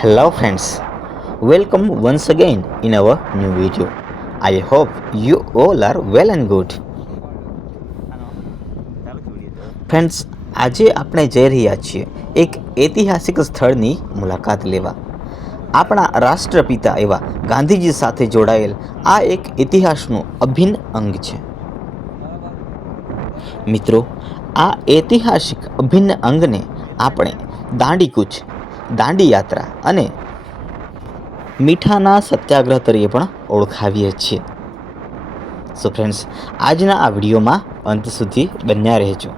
Hello friends, welcome once again in our new video. I hope you all are well and good. Friends, આજે આપણે જઈ રહ્યા છીએ એક ઐતિહાસિક સ્થળની મુલાકાત લેવા. આપણા રાષ્ટ્રપિતા એવા ગાંધીજી સાથે જોડાયેલ આ એક ઇતિહાસનું અભિન્ન અંગ છે. મિત્રો, આ ઐતિહાસિક અભિન્ન અંગને આપણે દાંડીકૂચ દાંડી યાત્રા અને મીઠાના સત્યાગ્રહ તરીકે પણ ઓળખાવીએ છીએ. સો ફ્રેન્ડ્સ આજના આ વિડીયોમાં અંત સુધી બન્યા રહેજો.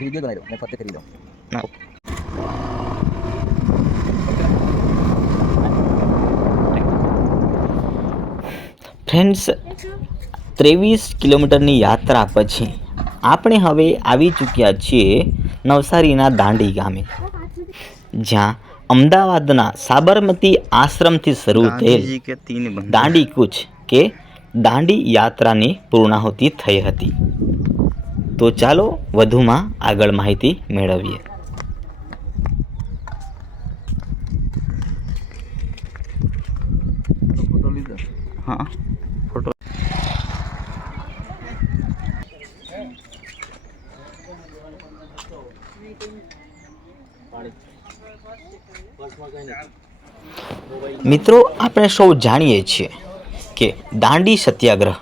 રીડિયો બનાવ્યો અને ફતે કરી દો ફ્રેન્ડ્સ ત્રેવીસ કિલોમીટરની યાત્રા પછી આપણે હવે આવી ચૂક્યા છીએ નવસારીના દાંડી ગામે જ્યાં અમદાવાદના સાબરમતી આશ્રમથી શરૂ થયેલ કે દાંડી કૂચ કે દાંડી યાત્રાની પૂર્ણાહુતિ થઈ હતી. તો ચાલો વધુમાં આગળ માહિતી મેળવીએ. હા. ફોટો. મિત્રો આપણે સૌ જાણીએ છીએ કે દાંડી સત્યાગ્રહ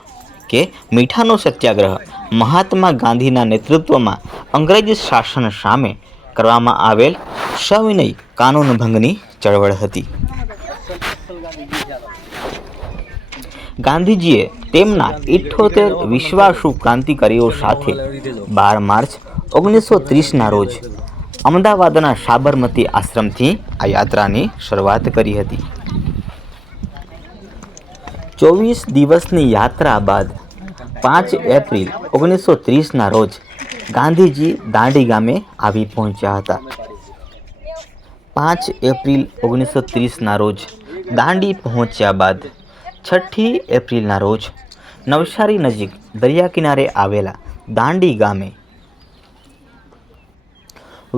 કે મીઠાનો સત્યાગ્રહ મહાત્મા ગાંધીના નેતૃત્વમાં અંગ્રેજ શાસન સામે કરવામાં આવેલ સવિનય કાનૂન ભંગની ચળવળ હતી. ગાંધીજીએ તેમના ઇઠ્ઠોતેર વિશ્વાસુ ક્રાંતિકારીઓ સાથે બાર માર્ચ ઓગણીસો ત્રીસના રોજ અમદાવાદના સાબરમતી આશ્રમથી આ યાત્રાની શરૂઆત કરી હતી. ચોવીસ દિવસની યાત્રા બાદ પાંચ એપ્રિલ ઓગણીસો ત્રીસના રોજ ગાંધીજી દાંડી ગામે આવી પહોંચ્યા હતા. પાંચ એપ્રિલ ઓગણીસો ત્રીસના રોજ દાંડી પહોંચ્યા બાદ છઠ્ઠી એપ્રિલના રોજ નવસારી નજીક દરિયા કિનારે આવેલા દાંડી ગામે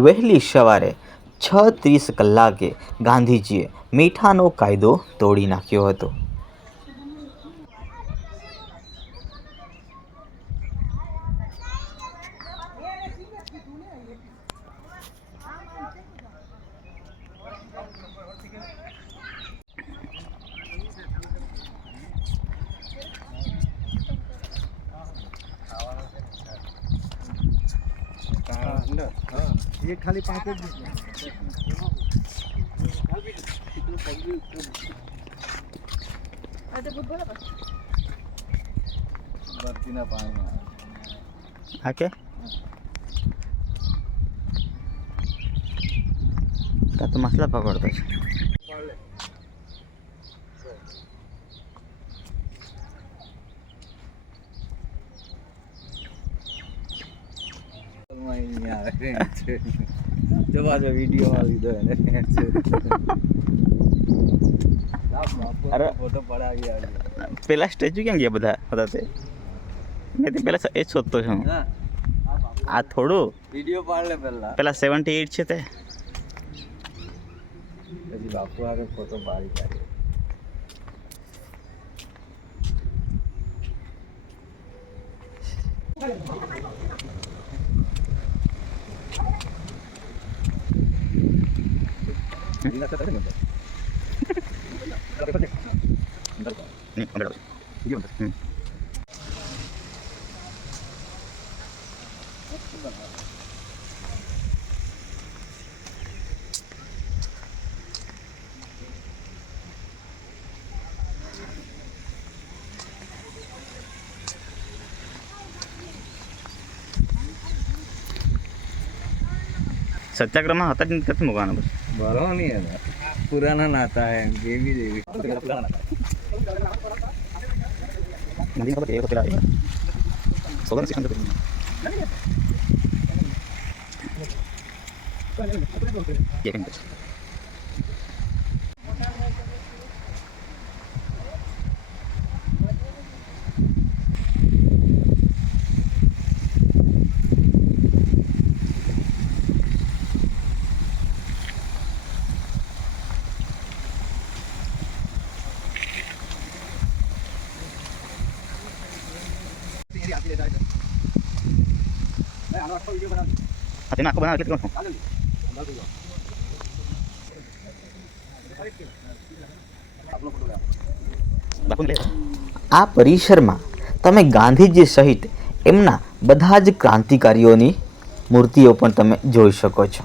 વહેલી સવારે છ ત્રીસ કલાકે ગાંધીજીએ મીઠાનો કાયદો તોડી નાખ્યો હતો. એ ખાલી પાંચ જ ભરતીના પાણીમાં હા કે કાં આવે ફ્રેન્ડ છે જવા દો પડાવી પેલા સ્ટેચ્યુ ક્યાં ગયા બધા? બધા તે? મેં પેલા એ શોધતો છું. આ થોડું? વીડિયો પાડ લે પહેલા પેલા સેવન્ટી એઇટ છે તે. પછી બાપુ આવે ફોટો પાડી કાઢે Thank સત્યાગ્રહમાં હતા જ નથી નથી મૂકવાના બસ ભરો નહીં હતા પુરાના નાતા હે જેવી જેવી ગાંધીને ખબર એ પેલા સોલર સિસ્ટમ એક મિનિટ આ તેના આખો બનાવે કેટલો બાપુ લે આ પરિસરમાં તમે ગાંધીજી સહિત એમના બધા જ ક્રાંતિકારીઓની મૂર્તિઓ પણ તમે જોઈ શકો છો.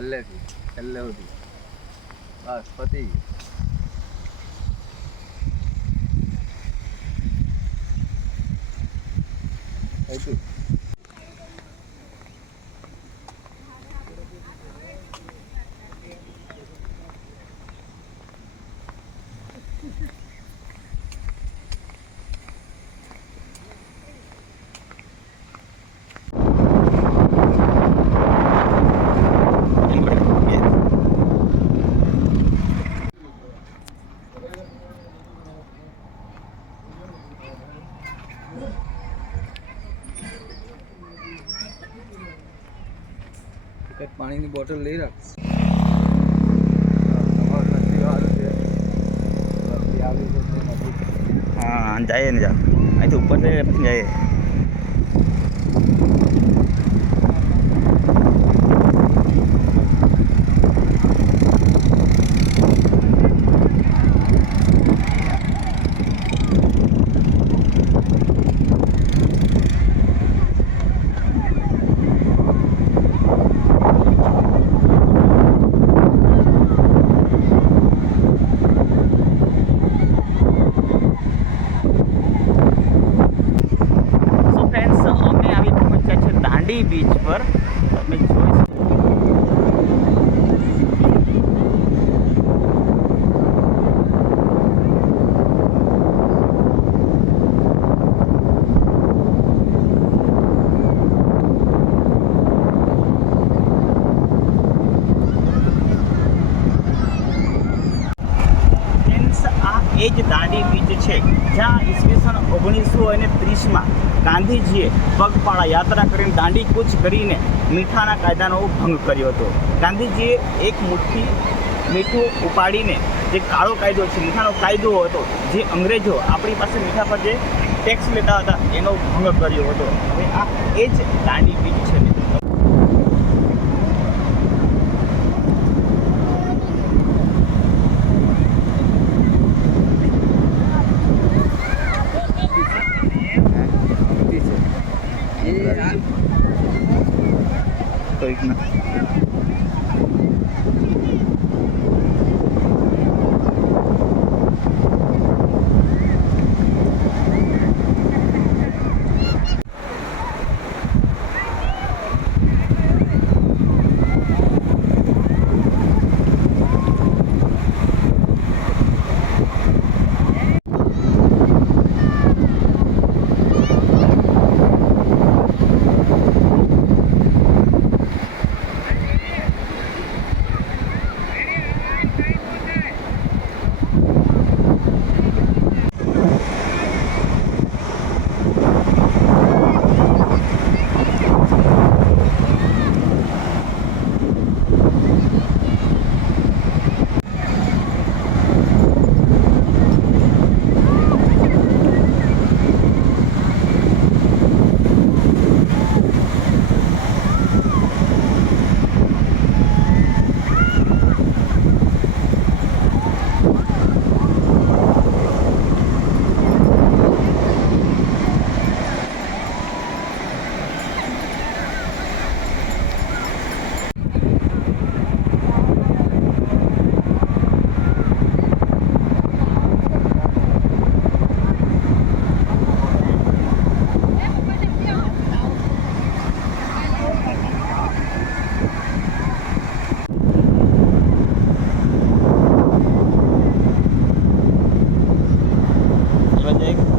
પહેલેથી છેલ્લે સુધી બસ પતી ગયું. બોટલ લઈ રાખ. હા જઈએ ને જા અહીંથી ઉપર જઈએ પછી જઈએ સો ફ્રેન્ડ્સ અમે આવી પહોંચ્યા છે દાંડી બીચ પર તમે જોઈ શકો ફ્રેન્ડ્સ આ એ જ દાંડી બીચ છે જ્યાં ઈસવીસન ઓગણીસો ત્રીસમાં ગાંધીજીએ પગપાળા યાત્રા કરીને દાંડી કૂચ કરીને મીઠાના કાયદાનો ભંગ કર્યો હતો. ગાંધીજીએ એક મુઠ્ઠી મીઠું ઉપાડીને જે કાળો કાયદો છે, મીઠાનો કાયદો હતો, જે અંગ્રેજો આપણી પાસે મીઠા પર જે ટેક્સ લેતા હતા, એનો ભંગ કર્યો હતો. હવે આ એ જ દાંડી બીચ છે મિત્રો. કંઈક ના দেখা যায়